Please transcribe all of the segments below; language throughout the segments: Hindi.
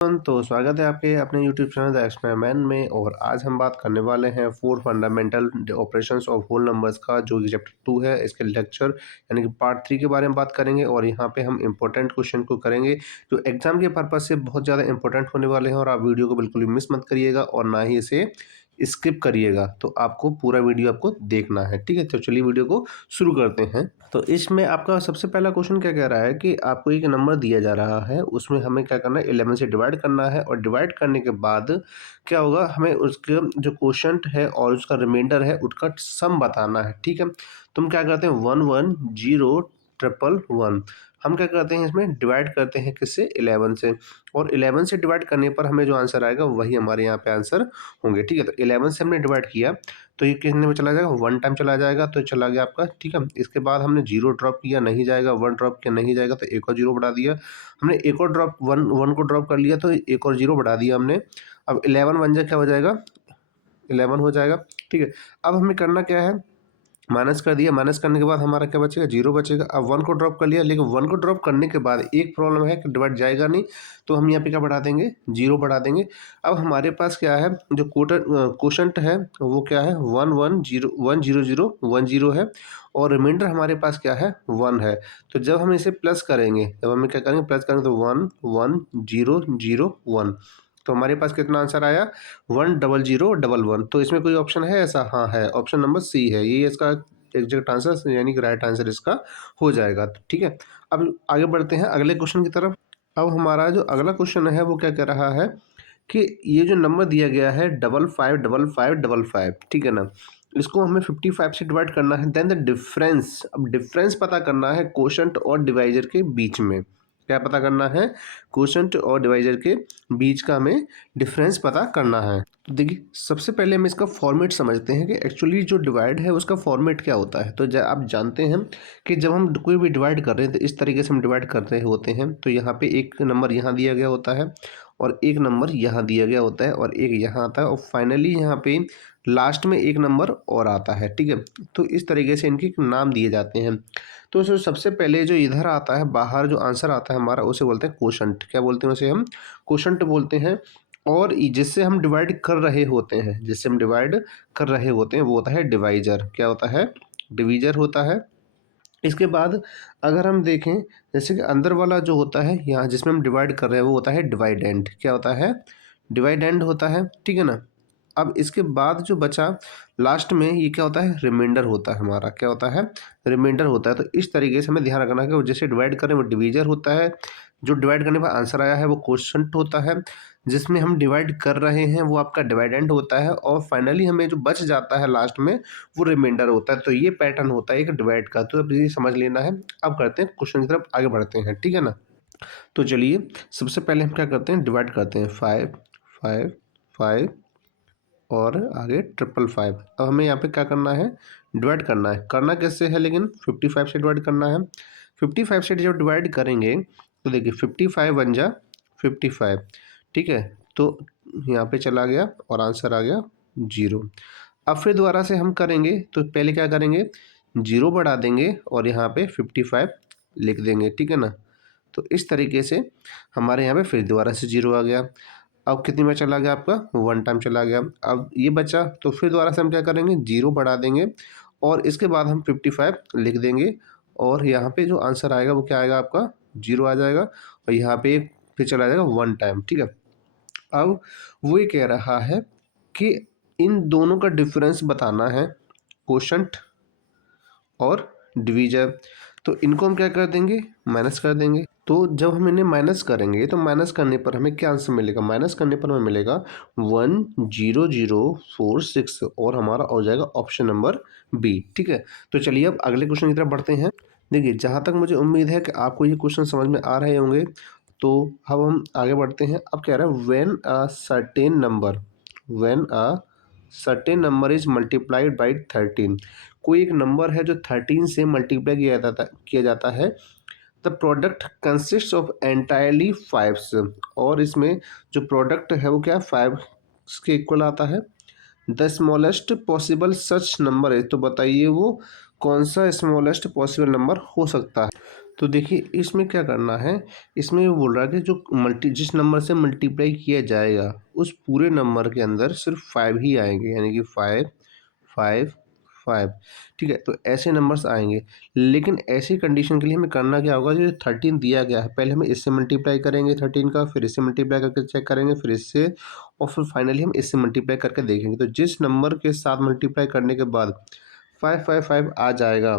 तो स्वागत है आपके अपने यूट्यूब चैनल द एक्सपेरिमेंट में। और आज हम बात करने वाले हैं 4 fundamental operations of whole numbers का, जो कि चैप्टर 2 है। इसके लेक्चर यानी कि पार्ट 3 के बारे में बात करेंगे और यहाँ पे हम इंपॉर्टेंट क्वेश्चन को करेंगे जो एग्जाम के पर्पज से बहुत ज़्यादा इंपॉर्टेंट होने वाले हैं। और आप वीडियो को बिल्कुल भी मिस मत करिएगा और ना ही इसे स्किप करिएगा। तो आपको पूरा वीडियो आपको देखना है, ठीक है। तो चलिए वीडियो को शुरू करते हैं। तो इसमें आपका सबसे पहला क्वेश्चन क्या कह रहा है कि आपको एक नंबर दिया जा रहा है, उसमें हमें क्या करना है, 11 से डिवाइड करना है। और डिवाइड करने के बाद क्या होगा, हमें उसके जो क्वोशंट है और उसका रिमाइंडर है उसका सम बताना है, ठीक है। तुम क्या करते हैं, 110111 हम क्या करते हैं, इसमें डिवाइड करते हैं किससे, 11 से। और 11 से डिवाइड करने पर हमें जो आंसर आएगा वही हमारे यहाँ पे आंसर होंगे, ठीक है। तो 11 से हमने डिवाइड किया तो ये कितने में चला जाएगा, 1 टाइम चला जाएगा, तो चला गया आपका, ठीक है। इसके बाद हमने 0 ड्रॉप किया, नहीं जाएगा। 1 ड्रॉप किया, नहीं जाएगा, तो एक और 0 बढ़ा दिया हमने। एक और ड्रॉप 1 को ड्रॉप कर लिया तो एक और 0 बढ़ा दिया हमने। अब 11 बन जाए क्या हो जाएगा, 11 हो जाएगा, ठीक है। अब हमें करना क्या है, माइनस कर दिया। माइनस करने के बाद हमारा क्या बचेगा, 0 बचेगा। अब 1 को ड्रॉप कर लिया, लेकिन 1 को ड्रॉप करने के बाद एक प्रॉब्लम है कि डिवाइड जाएगा नहीं, तो हम यहाँ पे क्या बढ़ा देंगे, 0 बढ़ा देंगे। अब हमारे पास क्या है, जो क्वोशंट है वो क्या है, 110 है। और रिमाइंडर हमारे पास क्या है, 1 है। तो जब हम इसे प्लस करेंगे, जब हमें क्या करेंगे, प्लस करेंगे, तो 11001। तो हमारे पास कितना आंसर आया, 10011। तो इसमें कोई ऑप्शन है ऐसा, हाँ है, ऑप्शन नंबर सी है, ये इसका एग्जैक्ट आंसर यानी कि राइट आंसर इसका हो जाएगा, ठीक है। अब आगे बढ़ते हैं अगले क्वेश्चन की तरफ। अब हमारा जो अगला क्वेश्चन है वो क्या कह रहा है कि ये जो नंबर दिया गया है 555555, ठीक है ना, इसको हमें 55 से डिवाइड करना है। देन द डिफरेंस, अब डिफरेंस पता करना है क्वोशंट और डिवाइजर के बीच में। क्या पता करना है, क्वोशंट और डिवाइजर के बीच का हमें डिफरेंस पता करना है। तो देखिए, सबसे पहले हम इसका फॉर्मेट समझते हैं कि एक्चुअली जो डिवाइड है उसका फॉर्मेट क्या होता है। तो आप जानते हैं कि जब हम कोई भी डिवाइड कर रहे हैं तो इस तरीके से हम डिवाइड कर रहे होते हैं। तो यहाँ पे एक नंबर यहाँ दिया गया होता है और एक नंबर यहाँ दिया गया होता है और एक यहाँ आता है और फाइनली यहाँ पे लास्ट में एक नंबर और आता है, ठीक है। तो इस तरीके से इनके नाम दिए जाते हैं। तो सबसे पहले जो इधर आता है, बाहर जो आंसर आता है हमारा, उसे बोलते हैं क्वोशंट। क्या बोलते हैं उसे, हम क्वोशंट बोलते हैं। और जिससे हम डिवाइड कर रहे होते हैं, जिससे हम डिवाइड कर रहे होते हैं वो होता है डिवाइजर। क्या होता है, डिवीजर होता है। इसके बाद अगर हम देखें, जैसे कि अंदर वाला जो होता है यहाँ जिसमें हम डिवाइड कर रहे हैं वो होता है डिवाइडेंड। क्या होता है, डिवाइडेंड होता है, ठीक है ना। अब इसके बाद जो बचा लास्ट में, ये क्या होता है, रिमाइंडर होता है हमारा। क्या होता है, रिमाइंडर होता है। तो इस तरीके से हमें ध्यान रखना है कि वो जैसे डिवाइड करें वो डिवीजर होता है, जो डिवाइड करने पर आंसर आया है वो क्वोशंट होता है, जिसमें हम डिवाइड कर रहे हैं वो आपका डिवाइडेंड होता है, और फाइनली हमें जो बच जाता है लास्ट में वो रिमाइंडर होता है। तो ये पैटर्न होता है एक डिवाइड का। तो अब ये समझ लेना है। अब करते हैं क्वेश्चन की तरफ आगे बढ़ते हैं, ठीक है ना। तो चलिए, सबसे पहले हम क्या करते हैं, डिवाइड करते हैं 5 5 5 और आगे 555। अब हमें यहाँ पे क्या करना है, डिवाइड करना है। करना कैसे है, लेकिन 55 से डिवाइड करना है। 55 से जब डिवाइड करेंगे तो देखिए 55 बन जा 55, ठीक है। तो यहाँ पे चला गया और आंसर आ गया 0। अब फिर दोबारा से हम करेंगे तो पहले क्या करेंगे, 0 बढ़ा देंगे और यहाँ पे 55 लिख देंगे, ठीक है ना। तो इस तरीके से हमारे यहाँ पे फिर दोबारा से 0 आ गया। अब कितनी में चला गया आपका, 1 टाइम चला गया। अब ये बचा तो फिर दोबारा से हम क्या करेंगे, 0 बढ़ा देंगे और इसके बाद हम 55 लिख देंगे। और यहाँ पे जो आंसर आएगा वो क्या आएगा आपका, 0 आ जाएगा। और यहाँ पे फिर चला जाएगा 1 टाइम, ठीक है। अब वो ये कह रहा है कि इन दोनों का डिफरेंस बताना है, क्वोशंट और डिवीजर। तो इनको हम क्या कर देंगे, माइनस कर देंगे। तो जब हम इन्हें माइनस करेंगे तो माइनस करने पर हमें क्या आंसर मिलेगा, माइनस करने पर हमें मिलेगा 10046 और हमारा हो जाएगा ऑप्शन नंबर बी, ठीक है। तो चलिए अब अगले क्वेश्चन की तरफ बढ़ते हैं। देखिए, जहाँ तक मुझे उम्मीद है कि आपको ये क्वेश्चन समझ में आ रहे होंगे, तो अब हम आगे बढ़ते हैं। अब कह रहा है when a certain number is multiplied by 13। कोई एक नंबर है जो 13 से मल्टीप्लाई किया जाता है। The product consist of entirely 5, और इसमें जो प्रोडक्ट है वो क्या, 5 के इक्वल आता है। The smallest possible such number है, तो बताइए वो कौन सा स्मॉलेस्ट पॉसिबल नंबर हो सकता है। तो देखिए इसमें क्या करना है, इसमें ये बोल रहा है कि जिस नंबर से मल्टीप्लाई किया जाएगा उस पूरे नंबर के अंदर सिर्फ 5 ही आएंगे, यानी कि 5 5 5। ठीक है, तो ऐसे नंबर्स आएंगे। लेकिन ऐसी कंडीशन के लिए हमें करना क्या होगा, जो 13 दिया गया है पहले हमें इससे मल्टीप्लाई करेंगे 13 का, फिर इससे मल्टीप्लाई करके चेक करेंगे, फिर इससे, और फिर फाइनली हम इससे मल्टीप्लाई करके देखेंगे। तो जिस नंबर के साथ मल्टीप्लाई करने के बाद 555 आ जाएगा,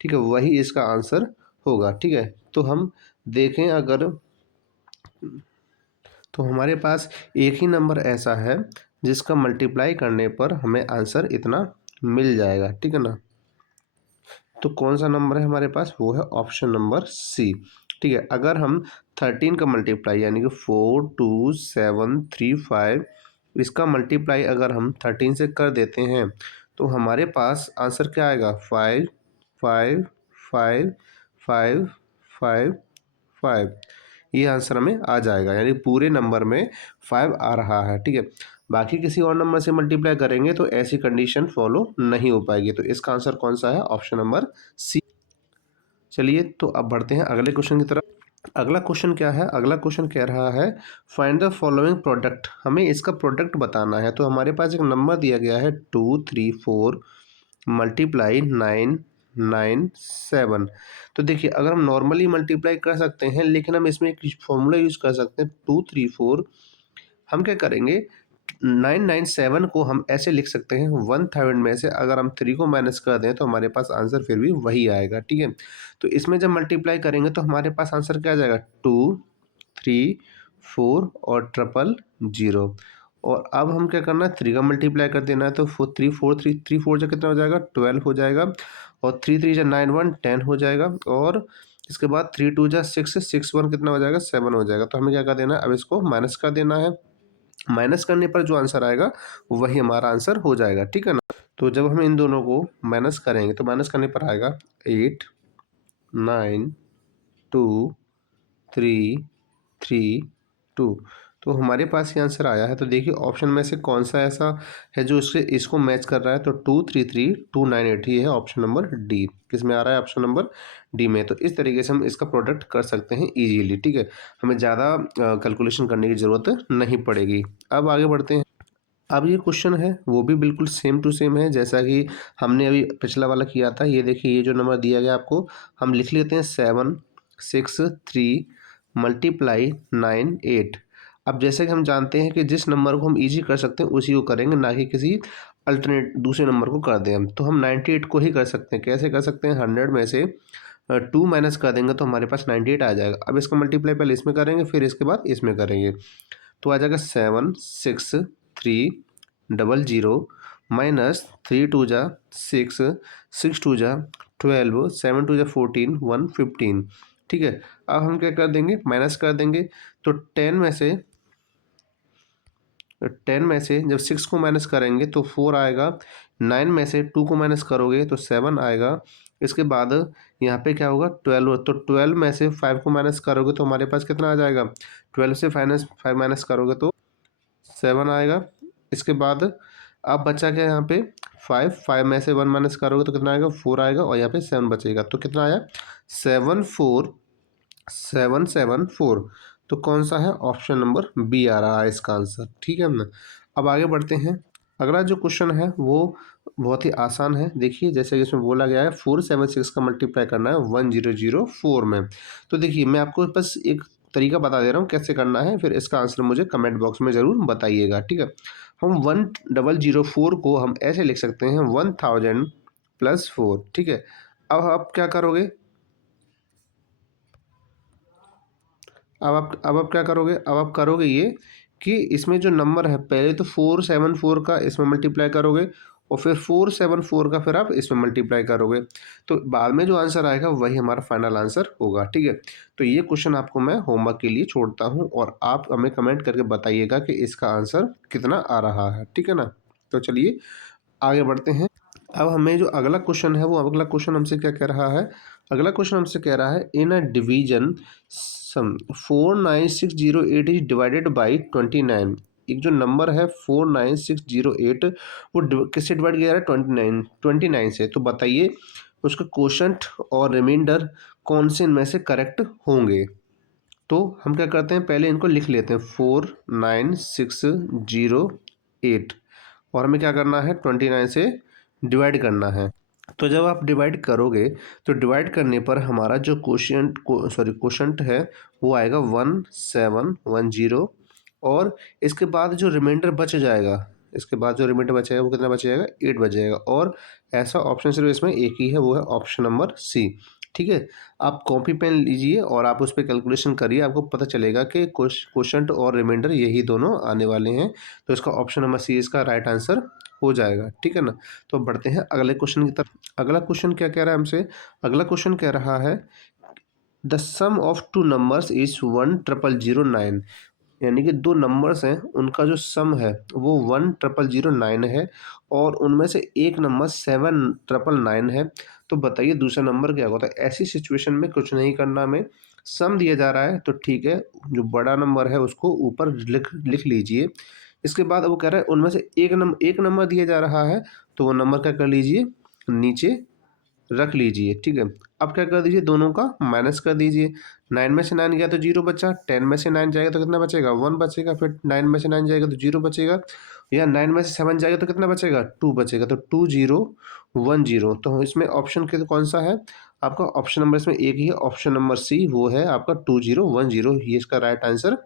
ठीक है, वही इसका आंसर होगा। ठीक है, तो हम देखें अगर, तो हमारे पास एक ही नंबर ऐसा है जिसका मल्टीप्लाई करने पर हमें आंसर इतना मिल जाएगा। ठीक है ना, तो कौन सा नंबर है हमारे पास, वो है ऑप्शन नंबर सी। ठीक है, अगर हम 13 का मल्टीप्लाई यानी कि 42735, इसका मल्टीप्लाई अगर हम 13 से कर देते हैं तो हमारे पास आंसर क्या आएगा, 5 5 5 5 5 5। ये आंसर हमें आ जाएगा, यानी पूरे नंबर में 5 आ रहा है। ठीक है, बाकी किसी और नंबर से मल्टीप्लाई करेंगे तो ऐसी कंडीशन फॉलो नहीं हो पाएगी। तो इसका आंसर कौन सा है, ऑप्शन नंबर सी। चलिए तो अब बढ़ते हैं अगले क्वेश्चन की तरफ। अगला क्वेश्चन क्या है, अगला क्वेश्चन कह रहा है फाइंड द फॉलोइंग प्रोडक्ट, हमें इसका प्रोडक्ट बताना है। तो हमारे पास एक नंबर दिया गया है 234 मल्टीप्लाई 997। तो देखिए अगर हम नॉर्मली मल्टीप्लाई कर सकते हैं, लेकिन हम इसमें एक फॉर्मूला यूज़ कर सकते हैं 234, हम क्या करेंगे 997 को हम ऐसे लिख सकते हैं 1000 में से अगर हम 3 को माइनस कर दें तो हमारे पास आंसर फिर भी वही आएगा। ठीक है, तो इसमें जब मल्टीप्लाई करेंगे तो हमारे पास आंसर क्या आ जाएगा, 234 और 000। और अब हम क्या करना है, 3 का मल्टीप्लाई कर देना है, तो 3 4 जा कितना हो जाएगा, 12 हो जाएगा, और 3 3 जा 9 1 10 हो जाएगा, और इसके बाद 3 2 जा 6 6 1 कितना हो जाएगा, 7 हो जाएगा। तो हमें क्या कर देना है, अब इसको माइनस कर देना है। माइनस करने पर जो आंसर आएगा वही हमारा आंसर हो जाएगा। ठीक है ना, तो जब हम इन दोनों को माइनस करेंगे तो माइनस करने पर आएगा 8 9 2 3 3 2। तो हमारे पास ये आंसर आया है। तो देखिए ऑप्शन में से कौन सा ऐसा है जो इसको मैच कर रहा है, तो 233298, ये है ऑप्शन नंबर डी। किस में आ रहा है, ऑप्शन नंबर डी में। तो इस तरीके से हम इसका प्रोडक्ट कर सकते हैं इजीली। ठीक है, हमें ज़्यादा कैलकुलेशन करने की ज़रूरत नहीं पड़ेगी। अब आगे बढ़ते हैं। अब ये क्वेश्चन है वो भी बिल्कुल सेम टू सेम है जैसा कि हमने अभी पिछला वाला किया था। ये देखिए ये जो नंबर दिया गया आपको, हम लिख लेते हैं 763 मल्टीप्लाई 98। अब जैसे कि हम जानते हैं कि जिस नंबर को हम इजी कर सकते हैं उसी को करेंगे, ना कि किसी अल्टरनेट दूसरे नंबर को कर दें हम। तो हम 98 को ही कर सकते हैं। कैसे कर सकते हैं, 100 में से 2 माइनस कर देंगे तो हमारे पास 98 आ जाएगा। अब इसका मल्टीप्लाई पहले इसमें करेंगे फिर इसके बाद इसमें करेंगे, तो आ जाएगा 76300 माइनस 3 2 जा 6 6 2 जा 12 7 2 जा 14 115। ठीक है, अब हम क्या कर देंगे, माइनस कर देंगे। तो 10 में से जब 6 को माइनस करेंगे तो 4 आएगा, 9 में से 2 को माइनस करोगे तो 7 आएगा। इसके बाद यहाँ पे क्या होगा 12, तो 12 में से 5 को माइनस करोगे तो हमारे पास कितना आ जाएगा, 12 से 5 माइनस करोगे तो 7 आएगा। इसके बाद अब बचा क्या यहाँ पे 5 में से 1 माइनस करोगे तो कितना आएगा, 4 आएगा, और यहाँ पे 7 बचेगा। तो कितना आया, 74774। तो कौन सा है, ऑप्शन नंबर बी आ रहा है इसका आंसर। ठीक है ना, अब आगे बढ़ते हैं। अगला जो क्वेश्चन है वो बहुत ही आसान है। देखिए जैसे कि इसमें बोला गया है 476 का मल्टीप्लाई करना है 1004 में। तो देखिए मैं आपको बस एक तरीका बता दे रहा हूँ कैसे करना है, फिर इसका आंसर मुझे कमेंट बॉक्स में ज़रूर बताइएगा। ठीक है, हम 1004 को हम ऐसे लिख सकते हैं 1000 प्लस 4। ठीक है, अब आप क्या करोगे, अब आप क्या करोगे, अब आप करोगे ये कि इसमें जो नंबर है पहले तो 474 का इसमें मल्टीप्लाई करोगे, और फिर 474 का फिर आप इसमें मल्टीप्लाई करोगे, तो बाद में जो आंसर आएगा वही हमारा फाइनल आंसर होगा। ठीक है, तो ये क्वेश्चन आपको मैं होमवर्क के लिए छोड़ता हूँ और आप हमें कमेंट करके बताइएगा कि इसका आंसर कितना आ रहा है। ठीक है ना, तो चलिए आगे बढ़ते हैं। अब हमें जो अगला क्वेश्चन है वो अगला क्वेश्चन हमसे क्या कह रहा है, अगला क्वेश्चन हमसे कह रहा है in a division sum 49608 is divided by 29। एक जो नंबर है 49608 वो किससे डिवाइड किया जा रहा है, 29 से। तो बताइए उसका कोशंट और रिमाइंडर कौन से इनमें से करेक्ट होंगे। तो हम क्या करते हैं, पहले इनको लिख लेते हैं 49608 और हमें क्या करना है 29 से डिवाइड करना है। तो जब आप डिवाइड करोगे तो डिवाइड करने पर हमारा जो क्वोशंट है वो आएगा 1710 और इसके बाद जो रिमाइंडर बच जाएगा, इसके बाद जो रिमाइंडर बचेगा वो कितना बच जाएगा 8 बच जाएगा। और ऐसा ऑप्शन सिर्फ इसमें एक ही है, वो है ऑप्शन नंबर सी। ठीक है, आप कॉपी पेन लीजिए और आप उस पर कैलकुलेशन करिए, आपको पता चलेगा कि क्वोशंट और रिमाइंडर यही दोनों आने वाले हैं। तो इसका ऑप्शन नंबर सी इसका राइट आंसर हो जाएगा। ठीक है ना। तो बढ़ते हैं अगले क्वेश्चन की तरफ। अगला क्वेश्चन क्या कह रहा है हमसे, अगला क्वेश्चन कह रहा है the sum of two numbers is 10009। यानी कि दो नंबर्स हैं, उनका जो सम है वो 10009 है और उनमें से एक नंबर 7999 है। तो बताइए दूसरा नंबर क्या होता है। ऐसी सिचुएशन में कुछ नहीं करना, हमें सम दिया जा रहा है तो ठीक है, जो बड़ा नंबर है उसको ऊपर लिख लिख लीजिए। इसके बाद वो कह रहा है उनमें से एक नंबर दिया जा रहा है, तो वो नंबर क्या कर लीजिए नीचे रख लीजिए। ठीक है, अब क्या कर दीजिए दोनों का माइनस कर दीजिए। 9 में से 9 गया तो 0 बचा, 10 में से 9 जाएगा तो कितना बचेगा 1 बचेगा, फिर 9 में से 9 जाएगा तो 0 बचेगा, या 9 में से 7 जाएगा तो कितना बचेगा 2 बचेगा। तो 2010। तो इसमें ऑप्शन के कौन सा है आपका, ऑप्शन नंबर इसमें एक ही है, ऑप्शन नंबर सी, वो है आपका 2010, ये इसका राइट आंसर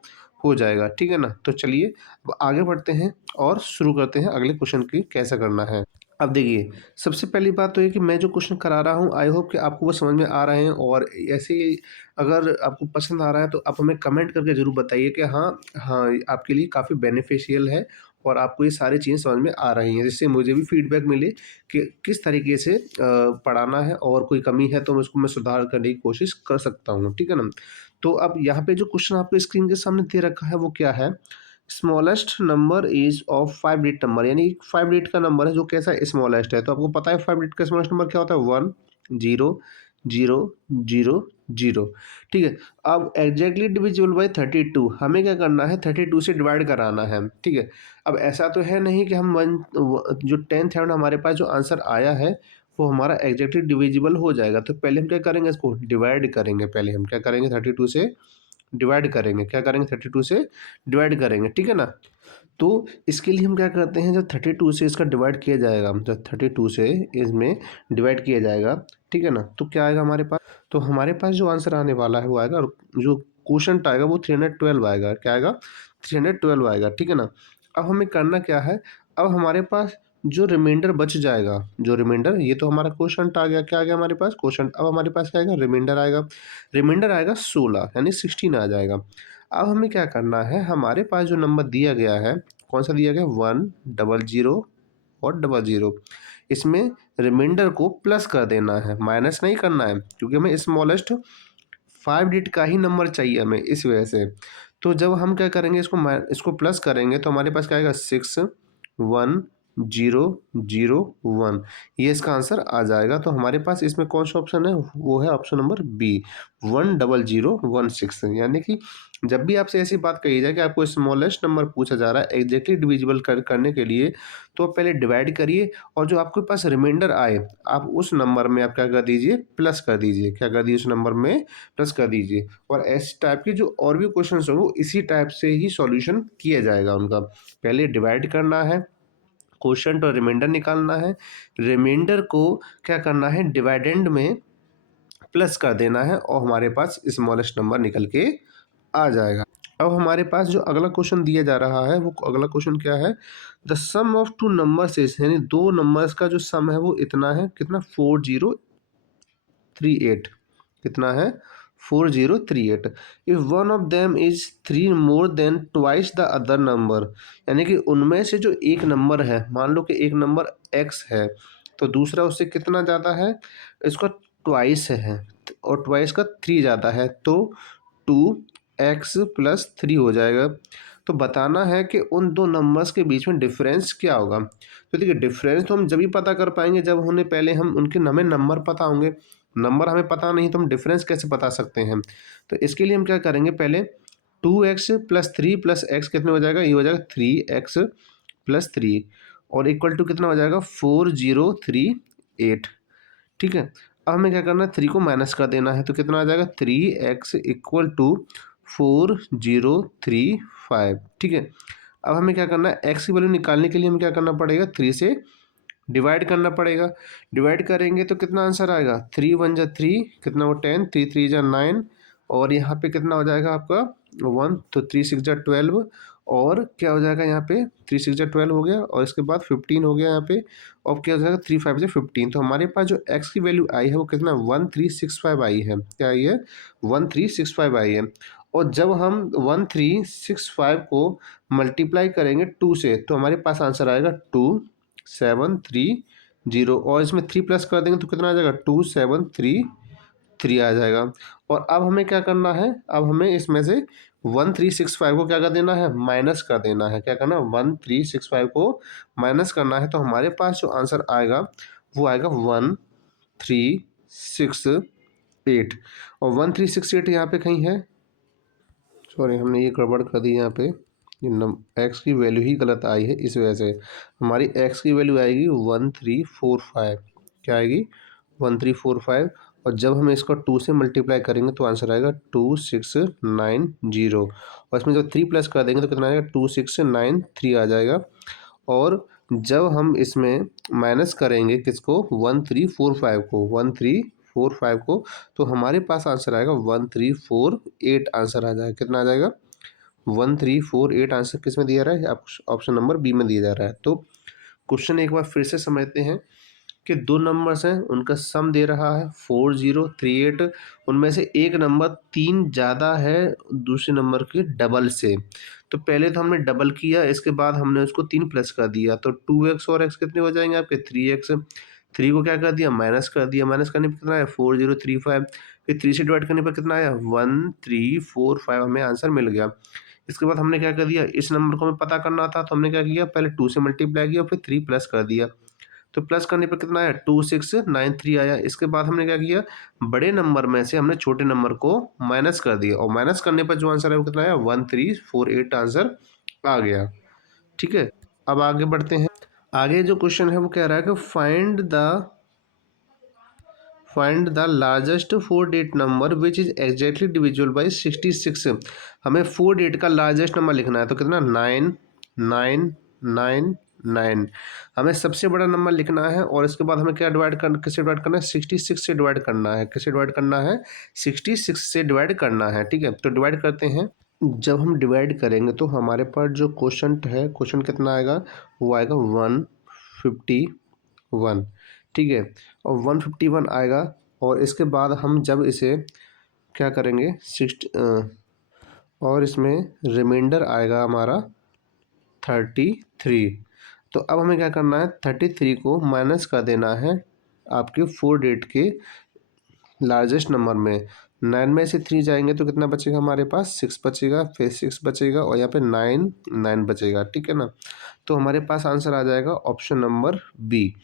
हो जाएगा। ठीक है ना। तो चलिए अब आगे बढ़ते हैं और शुरू करते हैं अगले क्वेश्चन की कैसा करना है। अब देखिए सबसे पहली बात तो ये कि मैं जो क्वेश्चन करा रहा हूँ आई होप कि आपको वो समझ में आ रहे हैं, और ऐसे ही अगर आपको पसंद आ रहा है तो आप हमें कमेंट करके ज़रूर बताइए कि हाँ हाँ आपके लिए काफ़ी बेनिफिशियल है और आपको ये सारी चीज़ें समझ में आ रही हैं, जिससे मुझे भी फीडबैक मिले कि किस तरीके से पढ़ाना है और कोई कमी है तो मैं सुधार करने की कोशिश कर सकता हूँ। ठीक है ना। तो अब यहाँ पे जो क्वेश्चन आपको स्क्रीन के सामने दे रखा है वो क्या है, smallest number is of 5 digit number, यानी 5 डिजिट का नंबर है जो कैसा स्मॉलेस्ट है। तो आपको पता है 5 डिजिट का स्मॉलेस्ट नंबर क्या होता है 100000। ठीक है, अब एग्जैक्टली डिविजिबल बाई 32, हमें क्या करना है 32 से डिवाइड कराना है। ठीक है, अब ऐसा तो है नहीं कि हम जो 10th है हमारे पास जो आंसर आया है वो हमारा एग्जैक्टली डिविजिबल हो जाएगा। तो पहले हम क्या करेंगे, इसको डिवाइड करेंगे। पहले हम क्या करेंगे 32 से डिवाइड करेंगे, क्या करेंगे 32 से डिवाइड करेंगे। ठीक है ना। तो इसके लिए हम क्या करते हैं, जब 32 से इसका डिवाइड किया जाएगा, जब 32 से इसमें डिवाइड किया जाएगा, ठीक है ना, तो क्या आएगा हमारे पास, तो हमारे पास जो आंसर आने वाला है वो आएगा, जो क्वोशंट आएगा वो 312 आएगा। क्या आएगा 312 आएगा। ठीक है ना। अब हमें करना क्या है, अब हमारे पास जो रिमाइंडर बच जाएगा, जो रिमाइंडर, ये तो हमारा क्वोशंट आ गया, क्या आ गया हमारे पास क्वोशंट, अब हमारे पास क्या आएगा रिमाइंडर आएगा। रिमाइंडर आएगा 16 यानी 16 आ जाएगा। अब हमें क्या करना है, हमारे पास जो नंबर दिया गया है कौन सा दिया गया 100 और 00, इसमें रिमाइंडर को प्लस कर देना है, माइनस नहीं करना है, क्योंकि हमें स्मॉलेस्ट 5 डिजिट का ही नंबर चाहिए हमें, इस वजह से। तो जब हम क्या करेंगे इसको प्लस करेंगे तो हमारे पास क्या आएगा 61001, ये इसका आंसर आ जाएगा। तो हमारे पास इसमें कौन सा ऑप्शन है, वो है ऑप्शन नंबर बी 10016। यानी कि जब भी आपसे ऐसी बात कही जाए कि आपको स्मॉलेस्ट नंबर पूछा जा रहा है एग्जैक्टली डिविजिबल करने के लिए, तो आप पहले डिवाइड करिए और जो आपके पास रिमाइंडर आए आप उस नंबर में आप क्या कर दीजिए प्लस कर दीजिए, क्या कर दीजिए उस नंबर में प्लस कर दीजिए। और इस टाइप के जो और भी क्वेश्चन होंगे इसी टाइप से ही सॉल्यूशन किया जाएगा उनका। पहले डिवाइड करना है, क्वोशंट और रिमाइंडर निकालना है, रिमाइंडर को क्या करना है डिवाइडेंड में प्लस कर देना है और हमारे पास स्मॉलेस्ट नंबर निकल के आ जाएगा। अब हमारे पास जो अगला क्वेश्चन दिया जा रहा है वो अगला क्वेश्चन क्या है, the sum of two numbers is, यानी दो नंबर्स का जो सम है वो इतना है, कितना 4038, कितना है 4038। If one of them is 3 more than twice the other number, यानी कि उनमें से जो एक नंबर है, मान लो कि एक नंबर x है तो दूसरा उससे कितना ज़्यादा है, इसका ट्वाइस है और ट्वाइस का 3 ज़्यादा है, तो 2x+3 हो जाएगा। तो बताना है कि उन दो नंबर्स के बीच में डिफरेंस क्या होगा। तो देखिए डिफरेंस तो हम जब ही पता कर पाएंगे जब उन्हें पहले हमें नंबर पता होंगे, नंबर हमें पता नहीं तो हम डिफरेंस कैसे बता सकते हैं। तो इसके लिए हम क्या करेंगे, पहले 2x+3+x कितने हो जाएगा, ये हो जाएगा 3x+3 और इक्वल टू कितना हो जाएगा 4038। ठीक है, अब हमें क्या करना है, 3 को माइनस कर देना है, तो कितना आ जाएगा 3x इक्वल टू 4035। ठीक है, अब हमें क्या करना है, x की वैल्यू निकालने के लिए हमें क्या करना पड़ेगा, 3 से डिवाइड करना पड़ेगा। डिवाइड करेंगे तो कितना आंसर आएगा, 3 वन जा 3, कितना वो 10, 3 3 जा 9, और यहाँ पे कितना हो जाएगा आपका 1, तो 3 6 जा 12, और क्या हो जाएगा यहाँ पे 3 6 जा 12 हो गया, और इसके बाद 15 हो गया यहाँ पे, और क्या हो जाएगा 3 5 जा 15। तो हमारे पास जो x की वैल्यू आई है वो कितना 1365 आई है, क्या आई है 1365 आई है। और जब हम 1365 को मल्टीप्लाई करेंगे 2 से, तो हमारे पास आंसर आएगा 2730, और इसमें 3 प्लस कर देंगे तो कितना आ जाएगा 2733 आ जाएगा। और अब हमें क्या करना है, अब हमें इसमें से 1365 को क्या कर देना है, माइनस कर देना है। क्या करना, 1365 को माइनस करना है, तो हमारे पास जो आंसर आएगा वो आएगा 1368। और 1368 यहाँ पे कहीं है, सॉरी हमने ये गड़बड़ कर दी यहाँ पे, ये एक्स की वैल्यू ही गलत आई है, इस वजह से हमारी एक्स की वैल्यू आएगी 1345। क्या आएगी 1345, और जब हम इसको 2 से मल्टीप्लाई करेंगे तो आंसर आएगा 2690, और इसमें जब 3 प्लस कर देंगे तो कितना आएगा 2693 आ जाएगा। और जब हम इसमें माइनस करेंगे किसको, 1345 को, 1345 को, तो हमारे पास आंसर आएगा 1348 आंसर आ जाएगा। कितना आ जाएगा 1348 आंसर किस में दिया रहा है, ऑप्शन नंबर बी में दिया जा रहा है। तो क्वेश्चन एक बार फिर से समझते हैं कि दो नंबर्स हैं, उनका सम दे रहा है 4038, उनमें से एक नंबर 3 ज़्यादा है दूसरे नंबर के डबल से। तो पहले तो हमने डबल किया, इसके बाद हमने उसको 3 प्लस कर दिया, तो 2x और x कितने हो जाएंगे आपके 3x। 3 को क्या कर दिया, माइनस कर दिया, माइनस करने पर कितना है 4035, फिर 3 से डिवाइड करने पर कितना आया 1345, हमें आंसर मिल गया। इसके बाद हमने क्या कर दिया, इस नंबर को हमें पता करना था, तो हमने क्या किया, पहले 2 से मल्टीप्लाई किया, फिर 3 प्लस कर दिया, तो प्लस करने पर कितना आया 2693 आया। इसके बाद हमने क्या किया, बड़े नंबर में से हमने छोटे नंबर को माइनस कर दिया, और माइनस करने पर जो आंसर है वो कितना आया 1348 आंसर आ गया। ठीक है, अब आगे बढ़ते हैं। आगे जो क्वेश्चन है वो कह रहा है कि find the largest 4 digit number which is exactly divisible by 66। हमें 4 डिजिट का लार्जेस्ट नंबर लिखना है, तो कितना 9999। हमें सबसे बड़ा नंबर लिखना है, और इसके बाद हमें क्या डिवाइड कर, किससे डिवाइड करना है 66 से डिवाइड करना है। किससे डिवाइड करना है 66 से डिवाइड करना है। ठीक है, तो डिवाइड करते हैं। जब हम डिवाइड करेंगे तो हमारे पास जो क्वेश्चन है, क्वेश्चन कितना आएगा, वो आएगा 151। ठीक है, और 151 आएगा, और इसके बाद हम जब इसे क्या करेंगे 60, और इसमें रिमाइंडर आएगा हमारा 33। तो अब हमें क्या करना है, 33 को माइनस कर देना है आपके 4 डिजिट के लार्जेस्ट नंबर में। 9 में से 3 जाएंगे तो कितना बचेगा हमारे पास 6 बचेगा, फिर 6 बचेगा, और यहाँ पे 9 बचेगा। ठीक है ना, तो हमारे पास आंसर आ जाएगा ऑप्शन नंबर बी।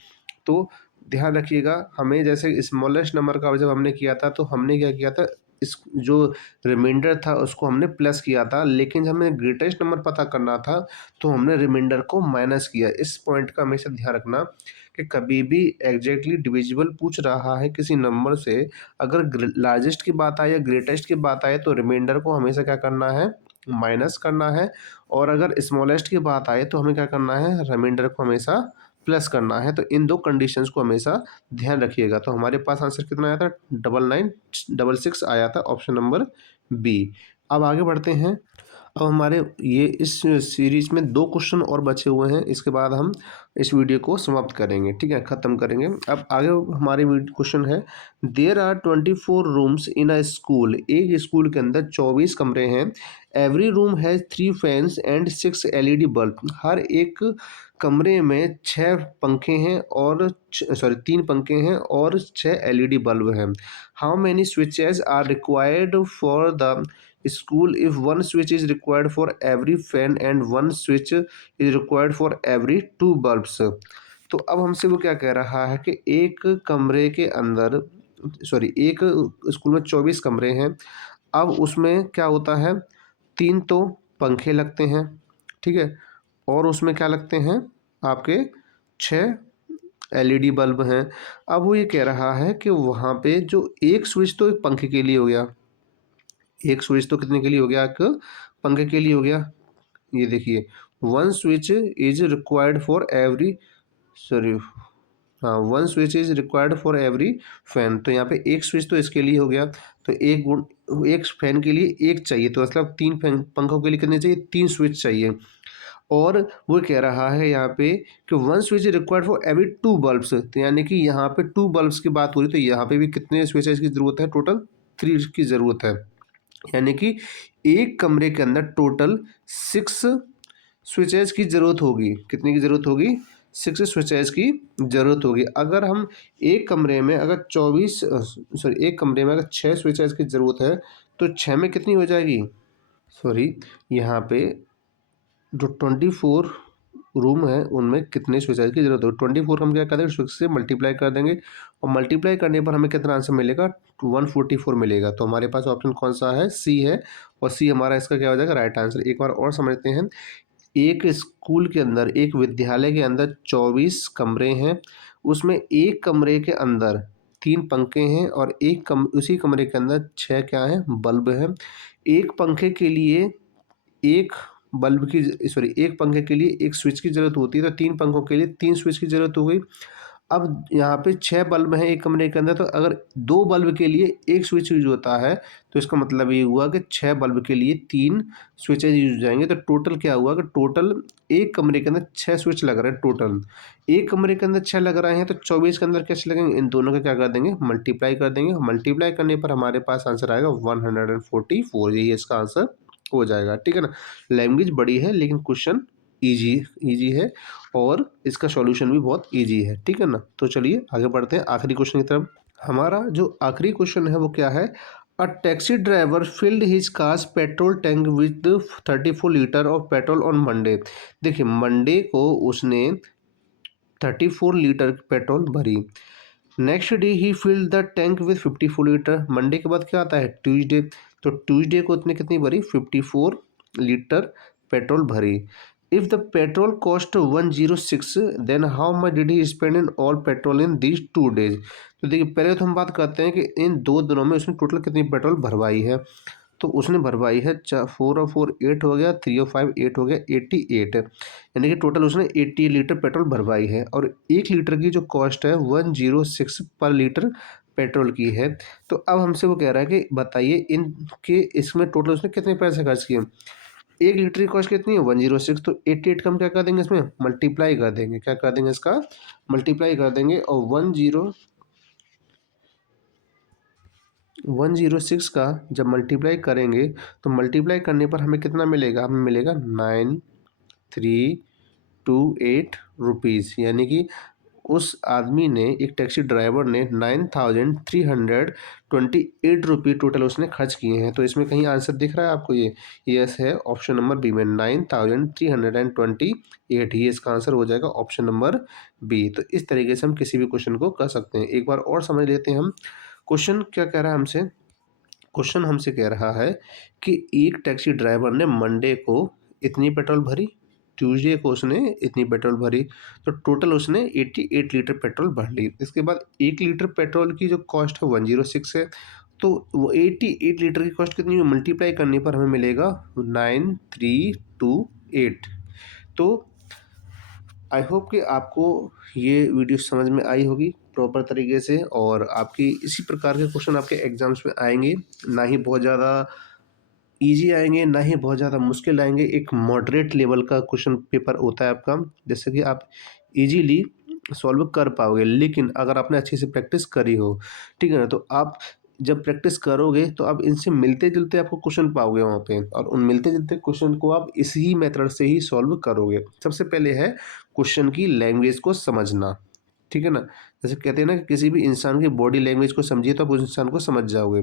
तो ध्यान रखिएगा, हमें जैसे स्मॉलेस्ट नंबर का जब हमने किया था, तो हमने क्या किया था, इस जो रिमाइंडर था उसको हमने प्लस किया था, लेकिन जब हमें ग्रेटेस्ट नंबर पता करना था तो हमने रिमाइंडर को माइनस किया। इस पॉइंट का हमेशा ध्यान रखना कि कभी भी एग्जैक्टली डिविजिबल पूछ रहा है किसी नंबर से, अगर लार्जेस्ट की बात आए या ग्रेटेस्ट की बात आए, तो रिमाइंडर को हमेशा क्या करना है, माइनस करना है, और अगर स्मॉलेस्ट की बात आए तो हमें क्या करना है, रिमाइंडर को हमेशा प्लस करना है। तो इन दो कंडीशंस को हमेशा ध्यान रखिएगा। तो हमारे पास आंसर कितना आया था 9966 आया था, ऑप्शन नंबर बी। अब आगे बढ़ते हैं। अब हमारे ये इस सीरीज में 2 क्वेश्चन और बचे हुए हैं, इसके बाद हम इस वीडियो को समाप्त करेंगे। ठीक है, ख़त्म करेंगे। अब आगे हमारे क्वेश्चन है, there are 24 rooms in a school. एक स्कूल के अंदर 24 कमरे हैं। Every room has 3 fans and 6 LED bulb. हर एक कमरे में 6 पंखे हैं, और 3 पंखे हैं और 6 LED बल्ब हैं। How many switches are required for the school if 1 switch is required for every fan and 1 switch is required for every 2 bulbs। तो अब हमसे वो क्या कह रहा है कि एक कमरे के अंदर, एक स्कूल में 24 कमरे हैं। अब उसमें क्या होता है, 3 तो पंखे लगते हैं, ठीक है, और उसमें क्या लगते हैं आपके 6 एलईडी बल्ब हैं। अब वो ये कह रहा है कि वहाँ पे जो एक स्विच तो एक पंखे के लिए हो गया, एक स्विच तो कितने के लिए हो गया, एक पंखे के लिए हो गया। ये देखिए, one switch is required for every, sorry, हाँ, one switch is required for every fan. तो यहाँ पे एक स्विच तो इसके लिए हो गया, तो एक फैन के लिए एक चाहिए, तो मतलब तीन फैन पंखों के लिए कितने चाहिए, तीन स्विच चाहिए। और वो कह रहा है यहाँ पे कि one switch is required for every two bulbs, तो यानी कि यहाँ पे टू बल्ब्स की बात हो रही, तो यहाँ पे भी कितने स्विचेज की ज़रूरत है, टोटल 3 की ज़रूरत है। यानी कि एक कमरे के अंदर टोटल 6 स्विचेज की ज़रूरत होगी। कितने की ज़रूरत होगी, 6 स्विचेज की ज़रूरत होगी। अगर हम एक कमरे में अगर 24 सॉरी एक कमरे में अगर 6 स्विचेज की ज़रूरत है, तो 6 में कितनी हो जाएगी, सॉरी यहाँ पे जो 24 रूम है उनमें कितने स्विचेज की जरूरत होगी, 24 हम क्या कर देंगे, सिक्स से मल्टीप्लाई कर देंगे, और मल्टीप्लाई करने पर हमें कितना आंसर मिलेगा, 144 मिलेगा। तो हमारे पास ऑप्शन कौन सा है, सी है, और सी हमारा इसका क्या हो जाएगा, राइट आंसर। एक बार और समझते हैं। एक स्कूल के अंदर, एक विद्यालय के अंदर 24 कमरे हैं, उसमें एक कमरे के अंदर 3 पंखे हैं, और उसी कमरे के अंदर 6 क्या हैं, बल्ब हैं। एक पंखे के लिए एक बल्ब की, सॉरी एक पंखे के लिए एक स्विच की ज़रूरत होती है, तो 3 पंखों के लिए 3 स्विच की ज़रूरत हो गई। अब यहाँ पे 6 बल्ब हैं एक कमरे के अंदर, तो अगर 2 बल्ब के लिए एक स्विच यूज़ होता है, तो इसका मतलब ये हुआ कि 6 बल्ब के लिए 3 स्विचेज यूज़ हो जाएंगे। तो टोटल क्या हुआ कि टोटल एक कमरे के अंदर 6 स्विच लग रहे हैं टोटल। एक कमरे के अंदर 6 लग रहे हैं, तो 24 के अंदर कैसे लगेंगे, इन दोनों का क्या कर देंगे, मल्टीप्लाई कर देंगे। मल्टीप्लाई करने पर हमारे पास आंसर आएगा 144, यही इसका आंसर हो जाएगा, ठीक है ना। लैंग्वेज बड़ी है लेकिन क्वेश्चन इजी इजी है, और इसका सॉल्यूशन भी बहुत इजी है, ठीक है ना। तो चलिए आगे बढ़ते हैं आखिरी क्वेश्चन की तरफ। हमारा जो आखिरी क्वेश्चन है वो क्या है, a taxi driver field his cars petrol tank with 34 litre of petrol on Monday. देखिए, मंडे को उसने 34 लीटर पेट्रोल भरी। Next day he filled the tank with 54 litre. Monday के बाद क्या आता है, ट्यूसडे, तो ट्यूसडे को उसने कितनी भरी, 54 लीटर पेट्रोल भरी। If the petrol cost 106, then how much did he spend in all petrol in these 2 days. तो देखिए, पहले तो हम बात करते हैं कि इन 2 दिनों में उसने टोटल कितनी पेट्रोल भरवाई है। तो उसने भरवाई है 4 और 4 8 हो गया, 3 और 5 8 हो गया, 88, यानी कि टोटल उसने 80 लीटर पेट्रोल भरवाई है। और 1 लीटर की जो कॉस्ट है 106 पर लीटर पेट्रोल की है। तो अब हमसे वो कह रहा है कि बताइए इनके इसमें टोटल उसने कितने पैसे खर्च किए। 1 लीटर की कॉस्ट कितनी है, 106, तो 88 का हम क्या कर देंगे, इसमें मल्टीप्लाई कर देंगे। क्या कर देंगे, इसका मल्टीप्लाई कर देंगे, और 106 का जब मल्टीप्लाई करेंगे, तो मल्टीप्लाई करने पर हमें कितना मिलेगा, हमें मिलेगा 9328 रुपीज़। यानी कि उस आदमी ने, एक टैक्सी ड्राइवर ने 9328 रुपये टोटल उसने खर्च किए हैं। तो इसमें कहीं आंसर दिख रहा है आपको, ये यस है, ऑप्शन नंबर बी में 9328, ये इसका आंसर हो जाएगा ऑप्शन नंबर बी। तो इस तरीके से हम किसी भी क्वेश्चन को कर सकते हैं। एक बार और समझ लेते हैं हम, क्वेश्चन क्या कह रहा है हमसे। क्वेश्चन हमसे कह रहा है कि एक टैक्सी ड्राइवर ने मंडे को इतनी पेट्रोल भरी, ट्यूसडे को उसने इतनी पेट्रोल भरी, तो टोटल उसने 88 लीटर पेट्रोल भर ली। इसके बाद 1 लीटर पेट्रोल की जो कॉस्ट है 106 है, तो वो 88 लीटर की कॉस्ट कितनी, मल्टीप्लाई करने पर हमें मिलेगा 9328। तो आई होप कि आपको ये वीडियो समझ में आई होगी प्रॉपर तरीके से, और आपकी इसी प्रकार के क्वेश्चन आपके एग्जाम्स में आएंगे, ना ही बहुत ज़्यादा इजी आएंगे ना ही बहुत ज़्यादा मुश्किल आएंगे। एक मॉडरेट लेवल का क्वेश्चन पेपर होता है आपका, जैसे कि आप इजीली सॉल्व कर पाओगे, लेकिन अगर आपने अच्छे से प्रैक्टिस करी हो, ठीक है ना, तो आप जब प्रैक्टिस करोगे तो आप इनसे मिलते जुलते आपको क्वेश्चन पाओगे वहाँ पे, और उन मिलते जुलते क्वेश्चन को आप इसी मेथड से ही सॉल्व करोगे। सबसे पहले है क्वेश्चन की लैंग्वेज को समझना, ठीक है ना। जैसे कहते हैं ना कि किसी भी इंसान की बॉडी लैंग्वेज को समझिए तो आप उस इंसान को समझ जाओगे।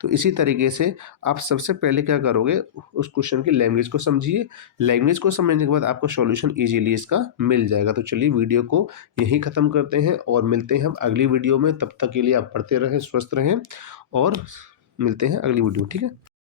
तो इसी तरीके से आप सबसे पहले क्या करोगे, उस क्वेश्चन की लैंग्वेज को समझिए। लैंग्वेज को समझने के बाद आपको सॉल्यूशन इजीली इसका मिल जाएगा। तो चलिए वीडियो को यहीं ख़त्म करते हैं और मिलते हैं हम अगली वीडियो में। तब तक के लिए आप पढ़ते रहें, स्वस्थ रहें, और मिलते हैं अगली वीडियो, ठीक है।